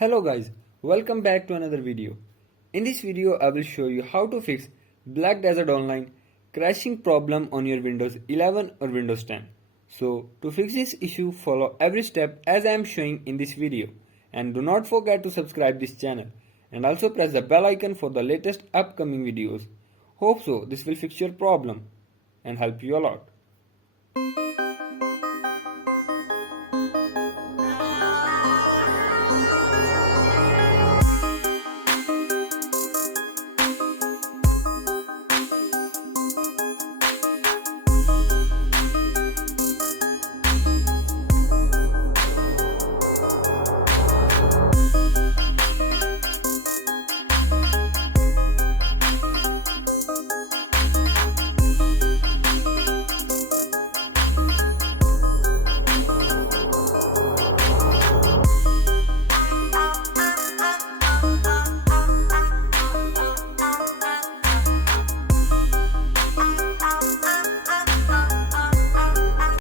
Hello guys, welcome back to another video. In this video I will show you how to fix Black Desert Online crashing problem on your Windows 11 or Windows 10. So to fix this issue, follow every step as I am showing in this video, and do not forget to subscribe this channel and also press the bell icon for the latest upcoming videos. Hope so this will fix your problem and help you a lot.